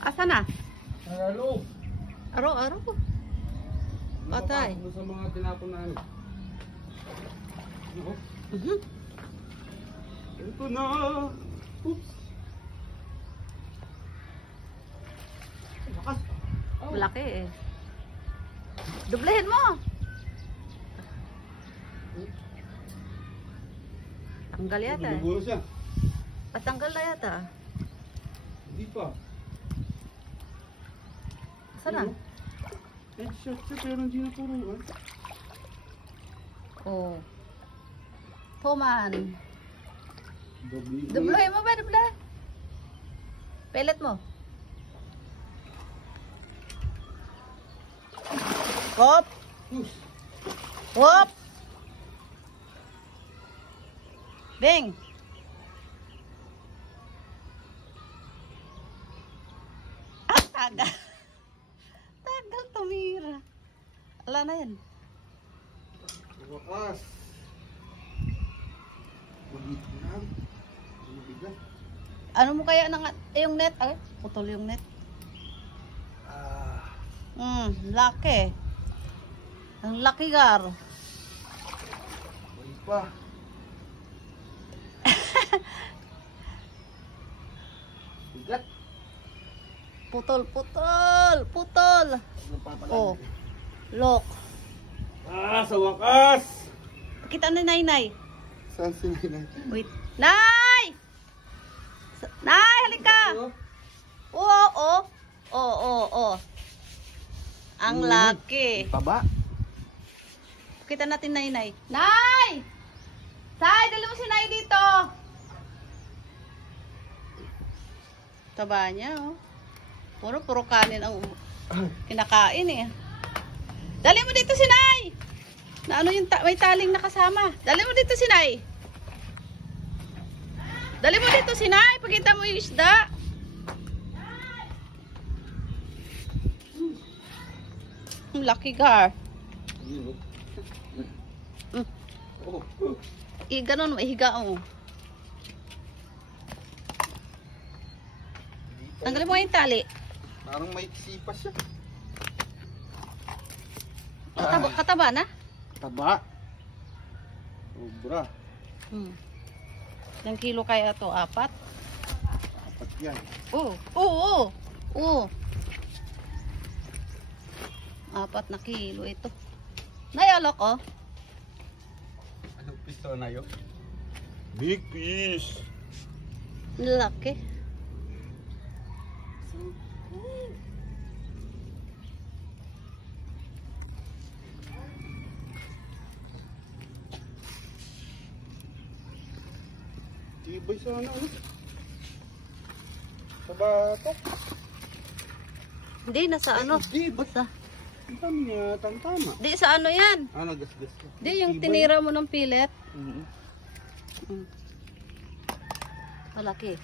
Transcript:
Asa na? Nalalo. Aro. Patay. Sa mga tinapon na ano. Ito na. Oops. Lakas. Malaki eh. Dublehin mo. Tanggal yata eh. Buburo siya. Patanggal na yata. Hindi pa. Saan na? Headshot siya pero hindi na turuan. Oh. Puman. Dobli. Dublehin mo ba? Duble? Pellet mo. Wop! Wop! Bing! Ah, tagal. Tagal tumira. Ala na yan. Wakas. Ulit na. Ulit. Ano mo kaya ng yung net? Ay, putol yung net. Laki. Ang laki gar. Ulit pa. Bigat. Putol. Oh. Look. Sa wakas. Kita na Nay. Saan si Nay? Wait. Nay! Nay, halika. Oo. Ang laki. Taba. Kita natin Nay. Nay! Say, dali mo si Nay dito. Taba niya, oh. Puro kanin ang kinakain eh. Dali mo dito si Nay. Na ano yung may taling nakasama. Dali mo dito si Nay. Dali mo dito si Nay. Pakita mo yung isda. Ang laki gar. Ganon, may higa mo. Tanggalin mo yung tali. Parang may sipas siya. Kataba na? Taba. Sobra. Ilang kilo kaya to? 4? 4 yan. Oo. 4 na kilo ito. Nayalok oh. Anong pisto na yun? Big fish. Laki. Tibay sana ano? Sa batok. Hindi, nasa ano? Hindi, ba't? Sa, Ang dami niya, tama. di, sa ano yan? Nagasgas ka. Di, yung tinira mo ng pilet. Mm-hmm. Malaki.